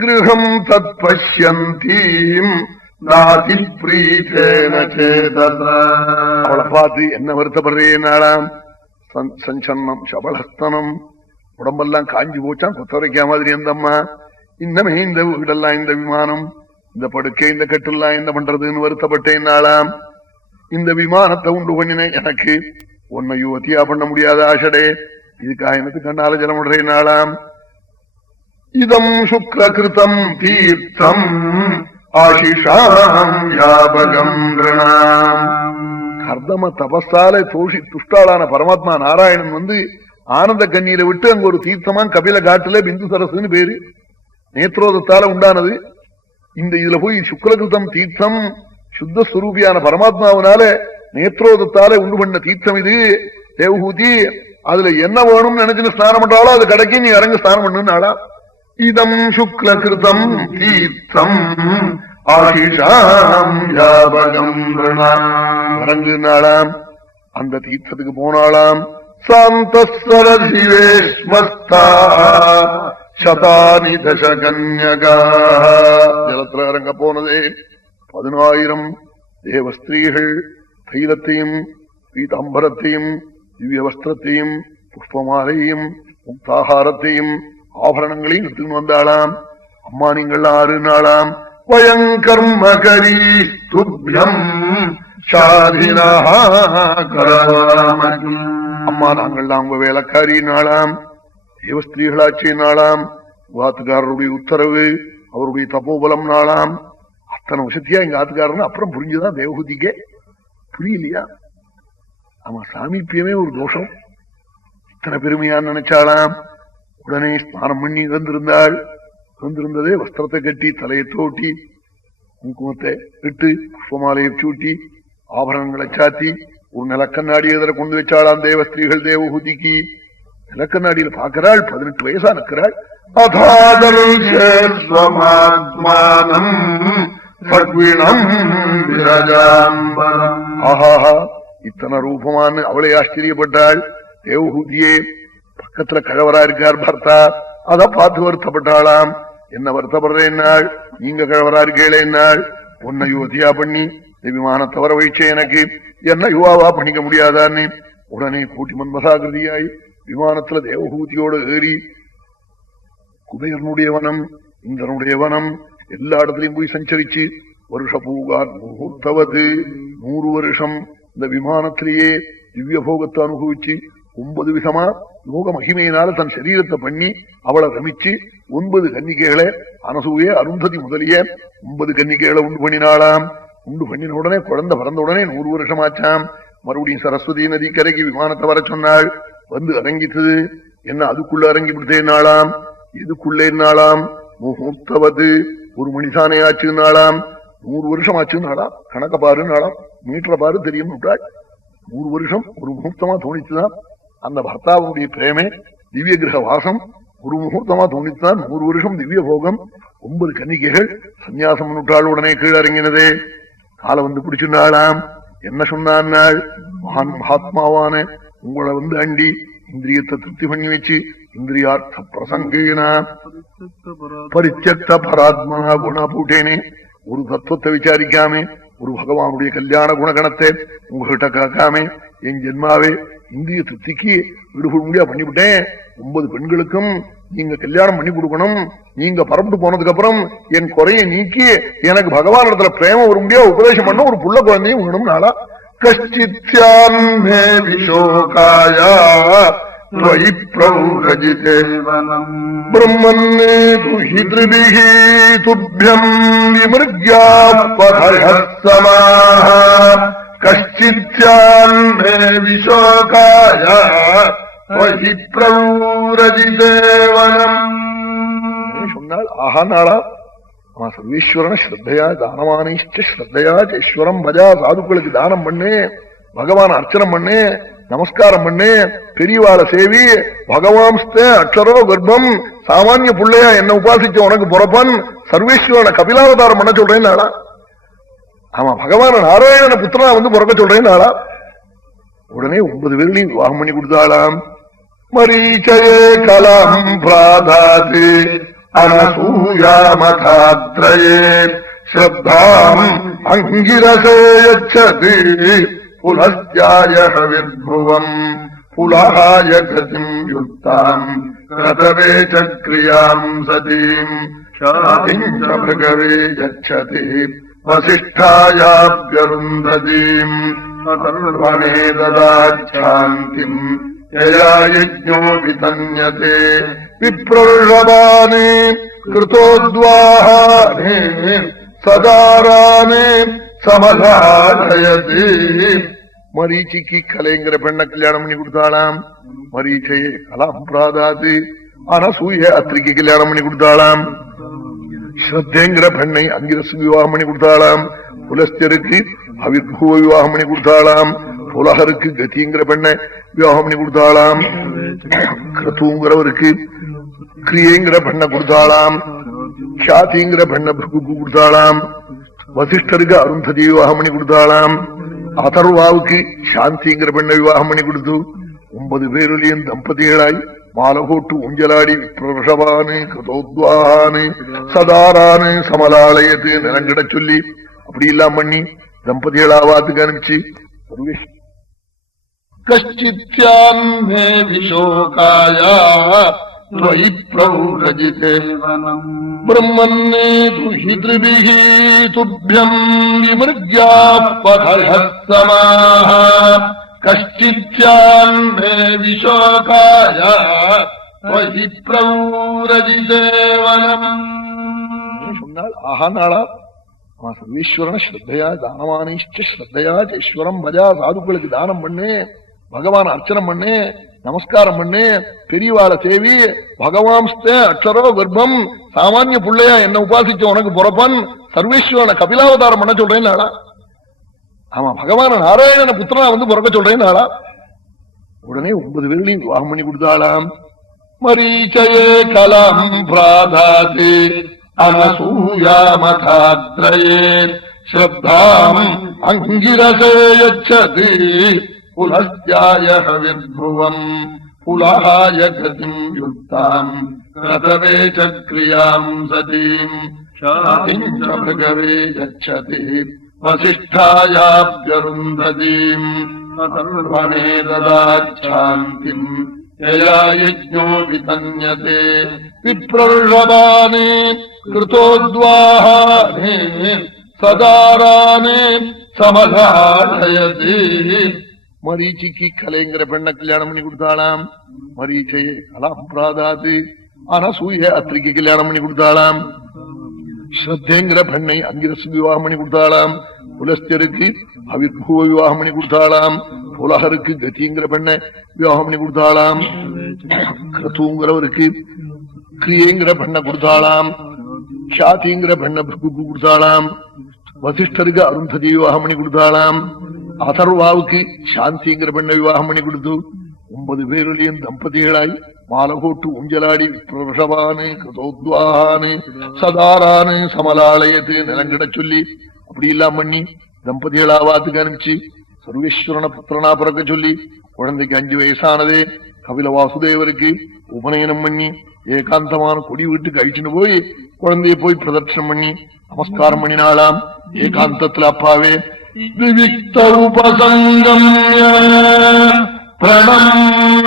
கிருஹம் தத் பஷ்யந்தீம் நாதி பிரீதேன சேதசா. அவளை பார்த்து என்ன வருத்தப்படுறேனாலாம். சஞ்சன்னம் சபலஸ்தனம், உடம்பெல்லாம் காஞ்சி போச்சான், கொத்தரைக்கா மாதிரி அந்தம்மா. இன்னமே இந்த வீடெல்லாம், இந்த விமானம், இந்த படுக்கை, இந்த கட்டெல்லாம் என்ன பண்றதுன்னு வருத்தப்பட்டேன்னாலாம். இந்த விமானத்தை உண்டு பண்ணினேன், எனக்கு உன்னை யுவத்தியா பண்ண முடியாத ஆஷடே, இதுக்காக எனக்கு கண்ணால ஜலம் விடுறேனாலாம். இதம் சுக்ரகிருதம் தீர்த்தம் ஆஷிஷாம் யாபகம் ரணாம். கர்தம தபஸால தோஷி துஷ்டாளான பரமாத்மா நாராயணன் வந்து ஆனந்த கண்ணீரை விட்டு அங்க ஒரு தீர்த்தமா கபில காட்டுல பிந்து சரஸ்ன்னு பேரு, நேத்ரோதத்தால உண்டானது. இந்த இதுல போய் சுக்ரகிருதம் தீர்த்தம், சுத்த ஸ்வரூபியான பரமாத்மாவனால நேத்ரோதத்தால உண்டு பண்ண தீர்த்தம் இது தேவஹூதி. அதுல என்ன வேணும்னு நினைச்சுன்னு ஸ்நானம் பண்றாளோ அது கிடைக்கும், நீ இறங்க ஸ்நானம் பண்ணுனாளா. இதம் சுக்லகிருதம் தீர்த்தம் ஆஷிஷாம் யாபகம் இறங்குனாளாம். அந்த தீர்த்தத்துக்கு போனாளாம். சாந்தஸ்வரசிவேஸ்மஸ்தா சதானி தசகன்யகா. ஜலத்துல இறங்க போனதே 10,000 தேவஸ்திரீகள் தைலத்தையும் பீதாம்பரத்தையும் திவ்ய வஸ்திரத்தையும் புஷ்பமாலையும் முக்தாகாரத்தையும் ஆபரணங்களையும் எடுத்துன்னு வந்தாளாம். அம்மா நீங்கள் 6 நாளாம். வயங்கர்மகரி துப்யம் ஷாதினா கரவாமகி. அம்மா நாங்கள் உங்க வேலைக்காரி நாளாம், தேவஸ்திரீகளாட்சி நாளாம், ஆத்துக்காரருடைய உத்தரவு, அவருடைய தபோபலம் நாளாம். அத்தனை வசதியா எங்க ஆத்துக்காரன்னு அப்புறம் புரிஞ்சுதான் தேவஹூதிக்கே. புரியலையா? ஆமா, சாமீப்பியமே ஒரு தோஷம். இத்தனை பெருமையான்னு நினைச்சாலாம். உடனே ஸ்நானம் பண்ணி இறந்திருந்தாள். இறந்திருந்ததே வஸ்திரத்தை கட்டி தலையை தோட்டி குங்குமத்தை இட்டு புஷ்பமாலையை சூட்டி ஆபரணங்களை சாத்தி ஒரு நிலக்கண்ணாடி எதிர கொண்டு வச்சாளாம் தேவஸ்திரீகள் தேவஹூதிக்கு. நிலக்கண்ணாடியில பாக்கிறாள், 18 வயசா நிற்கிறாள். ஆஹாஹா, இத்தனை ரூபமானு அவளை ஆச்சரியப்பட்டாள் தேவஹூதியே. பக்கத்துல கழவரா இருக்கார் பர்த்தா, அத பார்த்து வருத்தப்பட்டாளாம். என்ன வருத்தப்படுறேன்னாள், நீங்க கழவரா இருக்கேளேன்னாள். உன்னை யுவதியா பண்ணி இந்த விமானத்தை வர வைச்சே, எனக்கு என்ன யுவாவா பண்ணிக்க முடியாதான்னு உடனே கூட்டி மன்மசாகிருதியாய் விமானத்துல தேவஹூதியோடு ஏறி குபேரனுடைய வனம், இந்திரனுடைய வனம் எல்லா இடத்துலயும் போய் சஞ்சரிச்சு வருஷ பூகார் முகூர்த்தவது 100 வருஷம் இந்த விமானத்திலேயே திவ்ய போகத்தை அனுபவிச்சு 9 விதமா யோக மகிமையினால தன் சரீரத்தை பண்ணி அவளை ரமிச்சு 9 கன்னிகைகளை, அனசூய அருந்ததி முதலிய 9 கன்னிகைகளை உண்டு பண்ணினாளாம். உண்டு பண்ணின உடனே குழந்தை பிறந்த உடனே 100 வருஷம் ஆச்சாம். மறுபடியும் சரஸ்வதி நதி கரைக்கு விமானத்தை வர சொன்னாள். வந்து இறங்கித்தது. என்ன அதுக்குள்ள இறங்கி விடுத்தேனாளாம். எதுக்குள்ளேனாளாம்? முகூர்த்தவது, ஒரு மணிசானே ஆச்சுனாளாம். 100 வருஷம் ஆச்சுனாளாம். கணக்க பாருனாளாம், மீட்டரை பாரு தெரியும் விட்டாள். 100 வருஷம் ஒரு முகூர்த்தமா தோணிச்சுதான். அந்த பர்த்தாவுடைய பிரேமே திவ்ய கிரக வாசம் ஒரு முகூர்த்தமா தோணித்தான். 100 வருஷம் திவ்ய போகம். 9 கன்னிகைகள் சன்னியாசம் விட்டாள். உடனே கீழே இறங்கினதே காலை வந்து பிடிச்சுனாளாம். என்ன சொன்னாள்? மகாத்மாவான உங்களை வந்து அண்டி இந்திரியத்தை திருப்தி பண்ணி வச்சு இந்திரியார்த்த பிரசங்கேனா பரிச்சக்த பராத்மா குணா பூட்டேனே. ஒரு தத்துவத்தை விசாரிக்காம, ஒரு பகவானுடைய கல்யாண குணகணத்தை உங்ககிட்ட காக்காம என் ஜென்மாவே இந்திரிய திருப்திக்கு விடுபட முடியா பண்ணிவிட்டேன். 9 பெண்களுக்கும் நீங்க கல்யாணம் பண்ணி கொடுக்கணும். நீங்க பரப்பிட்டு போனதுக்கு அப்புறம் என் குறைய நீக்கி எனக்கு பகவான் இடத்துல பிரேம வரும் முடியா உபதேசம் பண்ண ஒரு புள்ள குழந்தையும் வேணும். நாளா கஷ்டித்யான்மே விஷோகாயா பிரம்மன்னே துஹி த்ரிபிஹி துப்யம் விமிருக்யா பதயஸ்ஸமாஹ கஷ்டித்யான்மே விஷோகாயா துஹி பிரௌரஜிதேவனம் சொன்னாள். ஆஹா நாளா சர்வேஸ்வரன ஸ்ரத்தையா தானமானிஷ்ட ஸ்ரத்தையா ஈஸ்வரம் பஜா. சாதுக்களுக்கு தானம் பண்ணு, பகவான் அர்ச்சனம் பண்ணு, நமஸ்காரம் பண்ணு, பெரியவாளை சேவி. பகவான்ஸ்த அக்ஷரோ கர்ப்பம் சாமானிய புள்ளையா என்ன உபாசிச்ச உனக்கு பொறப்பன். சர்வேஸ்வரனை கபிலாவதாரம் பண்ண சொல்றேன் நாளா. ஆமா, பகவான நாராயணன புத்திரனா வந்து பிறக்க சொல்றேன் நாளா. உடனே 9 பேர்களையும் விவாகம் பண்ணி கொடுத்தாளாம். மரீச்சயே கலம் பிராதாது अनसूयामथात्रये श्रद्धाम् अङ्गिरसे यच्छति पुलस्त्याय हविर्भुवम् पुलहाय गतिम् युक्ताम् क्रतवे च क्रियाम् सतीम् शान्तिम् च भृगवे यच्छति वसिष्ठायाभ्यरुन्धतीम् अतर्वणे ददाच्छान्तिम् यया यज्ञो वितन्यते विप्रवृषभाने कृतोद्वाहाने சதாரானே சமதாரயதே. மரீச்சிக்கு கலைங்கிற பெண்ண கல்யாணம் பண்ணி கொடுத்தாளாம். மரீச்சையே கலாம் பிராதாது. அனசூய அத்திரிக்கு கல்யாணம் பண்ணி கொடுத்தாளாம். ஸ்ரத்தேங்கிற பெண்ணை அங்கிரசு விவாகம் பண்ணி கொடுத்தாளாம். புலஸ்தருக்கு அவிர்பூவ விவாகம் பண்ணி கொடுத்தாளாம். புலகருக்கு கதிங்கிற பெண்ணை விவாகம் பண்ணி கொடுத்தாளாம். கிருத்துங்கிறவருக்கு கிரியைங்கிற பெண்ணை கொடுத்தாளாம். ख्यातिங்கிற பெண்ணை கொடுத்தாளாம். வசிஷ்டருக்கு அருந்ததி விவாகம் பண்ணி கொடுத்தாளாம். அதர்வாவுக்கு சாந்திங்கிற பெண்ணை விவாகம் பண்ணி கொடுத்து 9 பேருலையும் தம்பதிகளாய் மாலகோட்டு ஊஞ்சலாடி பிரஷவானு கிருதோத்வானு சதாரானு சமலாலயத்து நிலங்கிட சொல்லி அப்படி எல்லாம் பண்ணி தம்பதிகளாவாத்துக்கு அனுப்பிச்சு கஷ்டித்யான்மே விஷோகாயா त्वयि प्रौरजिते ब्रह्मन्ने दुहितृभिः तुभ्यम् विमृग्याः पथयः समाः कश्चित्यान्मे विशोकाय त्वयि प्रौरजिते वनम्. சொன்னால் ஆஹா நாளா சர்வேஸ்வரன ஸ்ரத்தையா தானமானிஷ்ட ஸ்ரத்தையா ஈஸ்வரம் பஜா சாதுக்களுக்கு தானம் பண்ணு, பகவான் அர்ச்சனை பண்ணு, நமஸ்காரம் பண்ணு, பெரியவாள தேவி பகவான்ஸ்தே அக்ஷரோ கர்ப்பம் சாமானிய புள்ளையா என்ன உபாசிச்ச உனக்கு பொறப்பன் சர்வேஸ்வரனை கபிலாவதாரம் பண்ண சொல்றேன் நாளா. ஆமா பகவான நாராயணன புத்திரனா வந்து பிறக்க சொல்றேன் நாளா. உடனே 9 பேர்களையும் விவாகம் பண்ணி கொடுத்தாளாம். மரீச்சயே கலாம் பிராதாதி அனசூயாமதாத்ரயே ஸ்ரத்தாம் அங்கிரசே யச்சதி புலஸ்த்யாய ஹவிர்புவம் புலஹாய கதிம் யுக்தாம் க்ரதவே ச க்ரியாம் சதீம் சாந்திம் ச பகவே யச்சதி வசிஷ்டாயாப்யருந்ததீம் அதர்வணே ததாச்சாந்திம் யயா யஜ்ஞோ விதன்யதே விப்ரவృషபானே கிருதோத்வாஹானே சதாரானே சமதாரயதே. மரீச்சிக்கு கலைங்கிற பெண்ண கல்யாணம் பண்ணி கொடுத்தாளாம். மரீச்சையே கலாம் பிராதாது. அனசூய அத்திரிக்கு கல்யாணம் பண்ணி கொடுத்தாளாம். ஸ்ரத்தேங்கிற பெண்ணை அங்கிரசு விவாகம் பண்ணி கொடுத்தாளாம். புலஸ்தருக்கு அவிர்பூவ விவாகம் பண்ணி கொடுத்தாளாம். புலகருக்கு கதிங்கிற பெண்ணை விவாகம் பண்ணி கொடுத்தாளாம். கிருத்துங்கிறவருக்கு கிரியைங்கிற பெண்ணை கொடுத்தாளாம். ख्यातिங்கிற பெண்ணை கொடுத்தாளாம். வசிஷ்டருக்கு அருந்ததி விவாகம் பண்ணி கொடுத்தாளாம். அதர்வாவுக்கு சாந்திங்கிற பெண்ணை விவாகம் பண்ணி கொடுத்து 9 பேருலையும் தம்பதிகளாய் மாலகோட்டு ஊஞ்சலாடி பிரஷவானு கிருதோத்வானு சதாரானு சமலாலயத்து நிலங்கிட சொல்லி அப்படி எல்லாம் பண்ணி தம்பதிகளாவாத்துக்கு அனுப்பிச்சு சர்வேஸ்வரன புத்திரனா பிறக்க சொல்லி குழந்தைக்கு 5 வயசானதே கபில வாசுதேவருக்கு உபநயனம் பண்ணி ஏகாந்தமான கொடி வீட்டுக்கு அழிச்சுன்னு போய் குழந்தைய போய் பிரதட்சணம் பண்ணி நமஸ்காரம் பண்ணினாளாம். ஏகாந்தத்துல அப்பாவே விவிக்த உபசங்கம்ய பிரணம்ய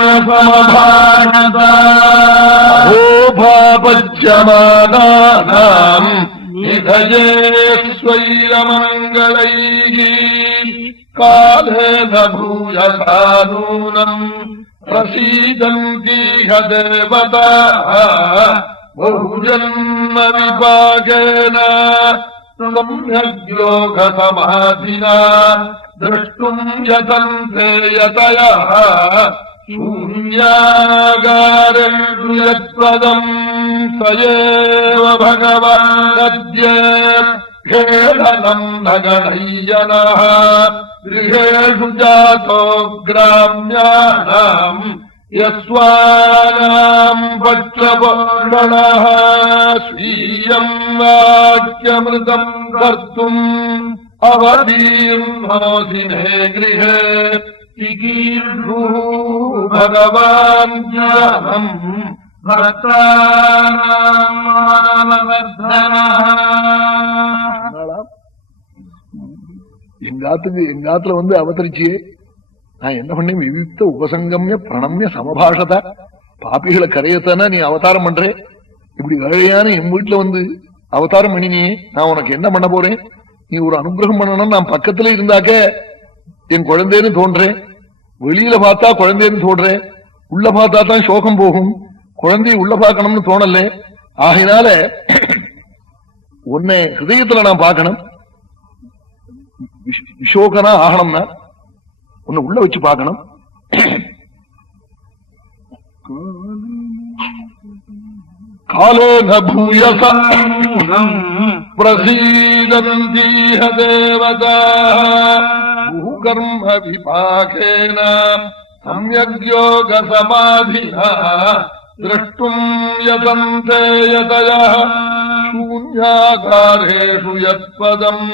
சமபானதாபத்யமானாம் நிதயே ஸ்வைரமங்களைः காலேன பூயசா நூனம் பிரசீதந்தீஹ தேவதாः பஹுஜன்ம விபாகேன சம்யக் சமாதினா द्रष्टुम् यतन्ते यतयः शून्यागारेषु यत्पदम् स एव भगवानद्य खेलनम् न गणय्यनः गृहेषु जातो ग्राम्याणाम् यस्वानाम् पक्षपोषणः स्वीयम् वाक्यमृतम् कर्तुम् अवदीर्णोऽसि मे गृहे चिकीर्षुः भगवान् ज्ञानम् எங்காத்துல வந்து அவதரிச்சியே நான் என்ன பண்ணேன்? விவிக்த உபசங்கம்ய பிரணம்ய சமபாஷத பாப்பிகளை கரையத்தானா நீ அவதாரம் பண்றே. இப்படி ஏழையான என் வீட்டுல வந்து அவதாரம் பண்ணினியே, நான் உனக்கு என்ன பண்ண போறேன்? நீ ஒரு அனுகிரகம் பண்ணணும். நான் பக்கத்துல இருந்தாக்க என் குழந்தைன்னு தோன்றேன். வெளியில பார்த்தா குழந்தைன்னு தோன்றேன், உள்ள பார்த்தா தான் சோகம் போகும். குழந்தைய உள்ள பார்க்கணும்னு தோணல. ஆகினால உன்னை ஹிருதயத்துல நான் பார்க்கணும். விஷோகனா ஆகணும்னா உன்னை உள்ள வச்சு பார்க்கணும். காலேன பூயச பிரசீதந்தீஹ தேவதாः பூகர்ம விபாகேன சம்யக் யோக சமாதினா द्रष्टुम् यतन्ते यतयः शून्याकारेषु यत्पदम्